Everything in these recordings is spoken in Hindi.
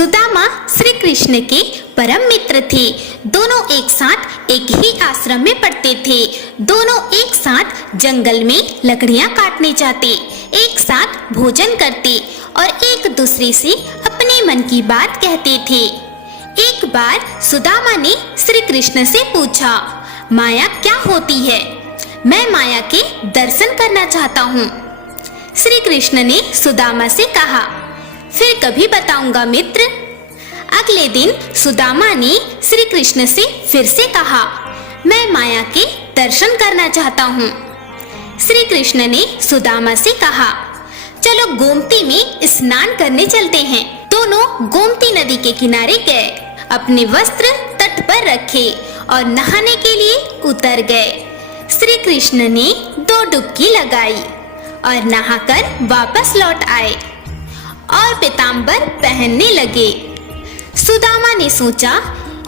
सुदामा श्री कृष्ण के परम मित्र थे। दोनों एक साथ एक ही आश्रम में पढ़ते थे। दोनों एक साथ जंगल में लकड़ियां काटने जाते, एक साथ भोजन करते और एक दूसरे से अपने मन की बात कहते थे। एक बार सुदामा ने श्री कृष्ण से पूछा, माया क्या होती है? मैं माया के दर्शन करना चाहता हूँ। श्री कृष्ण ने सुदामा से कहा, फिर कभी बताऊंगा मित्र। अगले दिन सुदामा ने श्री कृष्ण से फिर से कहा, मैं माया के दर्शन करना चाहता हूँ। श्री कृष्ण ने सुदामा से कहा, चलो गोमती में स्नान करने चलते हैं। दोनों गोमती नदी के किनारे गए, अपने वस्त्र तट पर रखे और नहाने के लिए उतर गए। श्री कृष्ण ने 2 डुबकी लगाई और नहाकर वापस लौट आए और पीतांबर पहनने लगे। सुदामा ने सोचा,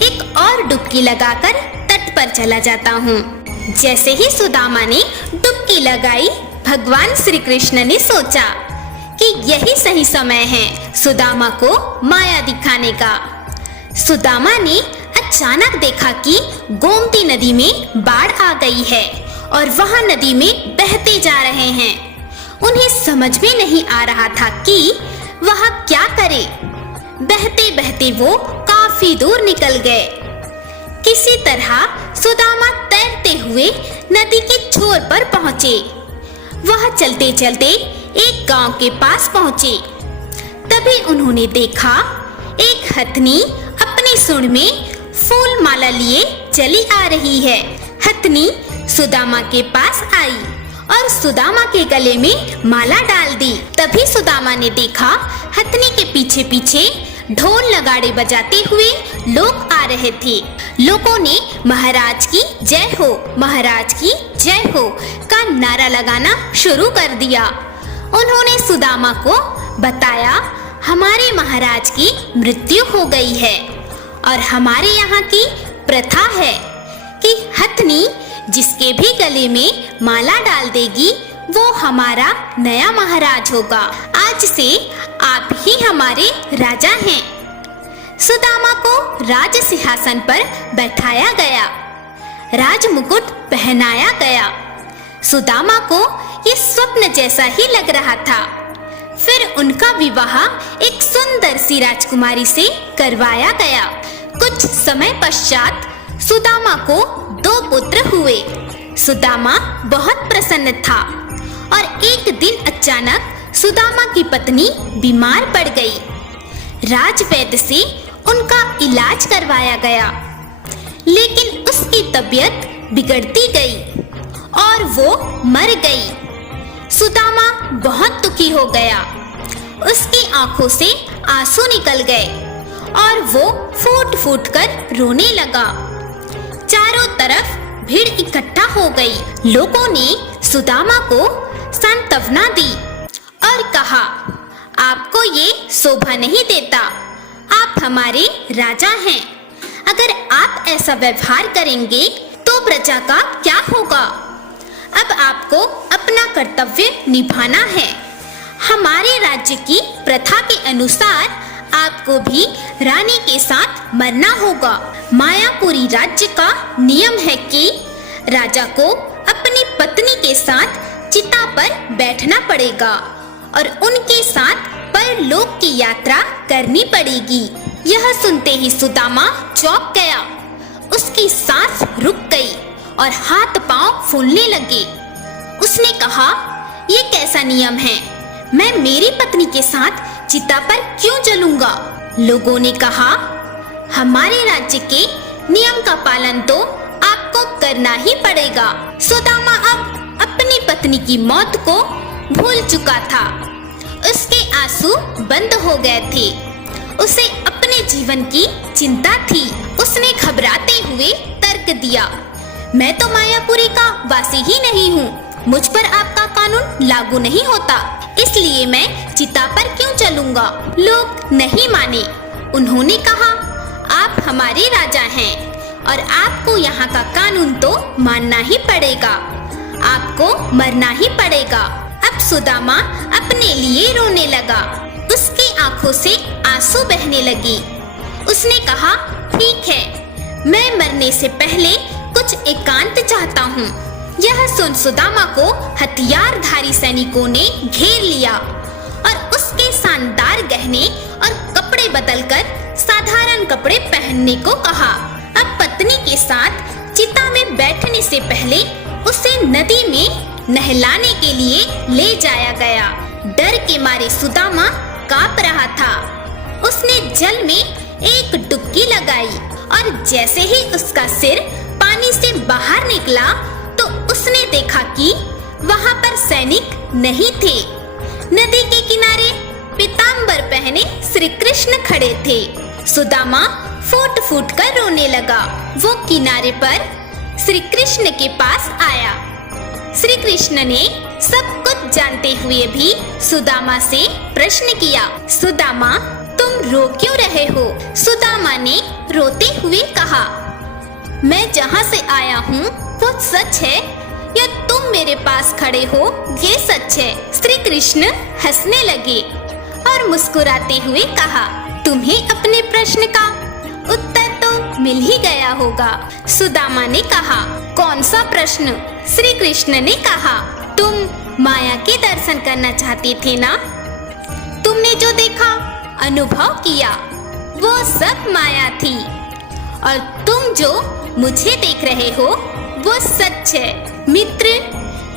एक और डुबकी लगाकर तट पर चला जाता हूँ। जैसे ही सुदामा ने डुबकी लगाई, भगवान श्री कृष्ण ने सोचा कि यही सही समय है सुदामा को माया दिखाने का। सुदामा ने अचानक देखा कि गोमती नदी में बाढ़ आ गई है और वहां नदी में बहते जा रहे हैं। उन्हें समझ में नहीं आ रहा था कि वह क्या करे। बहते बहते वो काफी दूर निकल गए। किसी तरह सुदामा तैरते हुए नदी के छोर पर पहुंचे। वह चलते चलते एक गांव के पास पहुंचे। तभी उन्होंने देखा, एक हथनी अपनी सूंड में फूल माला लिए चली आ रही है। हथनी सुदामा के पास आई और सुदामा के गले में माला डाल दी। तभी सुदामा ने देखा, हथनी के पीछे पीछे ढोल नगाड़े बजाते हुए लोग आ रहे थे। लोगों ने महाराज की जय हो, महाराज की जय हो का नारा लगाना शुरू कर दिया। उन्होंने सुदामा को बताया, हमारे महाराज की मृत्यु हो गई है और हमारे यहाँ की प्रथा है कि हथनी जिसके भी गले में माला डाल देगी वो हमारा नया महाराज होगा। आज से आप ही हमारे राजा हैं। सुदामा को राज सिंहासन पर बैठाया गया, राज मुकुट पहनाया गया। सुदामा को ये स्वप्न जैसा ही लग रहा था। फिर उनका विवाह एक सुंदर सी राजकुमारी से करवाया गया। कुछ समय पश्चात सुदामा को 2 पुत्र हुए। सुदामा बहुत प्रसन्न था और एक दिन अचानक सुदामा की पत्नी बीमार पड़ गई। राजवैद्य से उनका इलाज करवाया गया, लेकिन उसकी तबीयत बिगड़ती गई और वो मर गई। सुदामा बहुत दुखी हो गया। उसकी आंखों से आंसू निकल गए और वो फूट फूट कर रोने लगा। चारों तरफ भीड़ इकट्ठा हो गई। लोगों ने सुदामा को सांत्वना दी और कहा, आपको ये शोभा नहीं देता, आप हमारे राजा हैं। अगर आप ऐसा व्यवहार करेंगे तो प्रजा का क्या होगा? अब आपको अपना कर्तव्य निभाना है। हमारे राज्य की प्रथा के अनुसार आपको भी रानी के साथ मरना होगा। मायापुरी राज्य का नियम है कि राजा को अपनी पत्नी के साथ चिता पर बैठना पड़ेगा और उनके साथ परलोक की यात्रा करनी पड़ेगी। यह सुनते ही सुदामा चौंक गया। उसकी सांस रुक गई और हाथ पांव फूलने लगे। उसने कहा, ये कैसा नियम है? मैं मेरी पत्नी के साथ चिता पर क्यों जलूंगा? लोगों ने कहा, हमारे राज्य के नियम का पालन तो आपको करना ही पड़ेगा। सुदामा अब अपनी पत्नी की मौत को भूल चुका था। उसके आंसू बंद हो गए थे। उसे अपने जीवन की चिंता थी। उसने घबराते हुए तर्क दिया, मैं तो मायापुरी का वासी ही नहीं हूँ। मुझ पर आपका कानून लागू नहीं होता, इसलिए मैं चिता पर क्यों चलूंगा? लोग नहीं माने। उन्होंने कहा, आप हमारे राजा हैं और आपको यहाँ का कानून तो मानना ही पड़ेगा। आपको मरना ही पड़ेगा। अब सुदामा अपने लिए रोने लगा। उसकी आंखों से आंसू बहने लगे। उसने कहा, ठीक है, मैं मरने से पहले कुछ एकांत चाहता हूँ। यह सुन सुदामा को हथियारधारी सैनिकों ने घेर लिया और उसके शानदार गहने और कपड़े बदलकर साधारण कपड़े पहनने को कहा। अब पत्नी के साथ चिता में बैठने से पहले उसे नदी में नहलाने के लिए ले जाया गया। डर के मारे सुदामा कांप रहा था। उसने जल में एक डुबकी लगाई और जैसे ही उसका सिर पानी से बाहर निकला तो उसने देखा कि वहां पर सैनिक नहीं थे। नदी के किनारे पीतांबर पहने श्री कृष्ण खड़े थे। सुदामा फूट फूट कर रोने लगा। वो किनारे पर श्री कृष्ण के पास आया। श्री कृष्ण ने सब कुछ जानते हुए भी सुदामा से प्रश्न किया, सुदामा, तुम रो क्यों रहे हो? सुदामा ने रोते हुए कहा, मैं जहाँ से आया हूँ वो सच है या तुम मेरे पास खड़े हो ये सच है? श्री कृष्ण हंसने लगे और मुस्कुराते हुए कहा, तुम्हें अपने प्रश्न का उत्तर तो मिल ही गया होगा। सुदामा ने कहा, कौन सा प्रश्न? श्री कृष्ण ने कहा, तुम माया के दर्शन करना चाहते थे ना? तुमने जो देखा, अनुभव किया, वो सब माया थी और तुम जो मुझे देख रहे हो वो सच है। मित्र,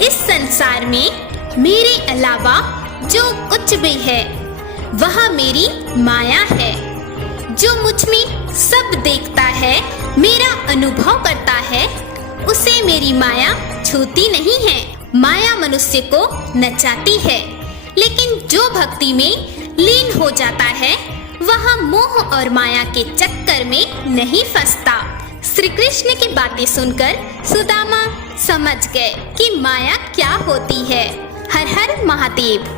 इस संसार में मेरे अलावा जो कुछ भी है वह मेरी माया है। जो मुझ में सब देखता है, मेरा अनुभव करता है, उसे मेरी माया छूती नहीं है। माया मनुष्य को नचाती है, लेकिन जो भक्ति में लीन हो जाता है वह मोह और माया के चक्कर में नहीं फंसता। श्री कृष्ण की बातें सुनकर सुदामा समझ गए कि माया क्या होती है। हर हर महादेव।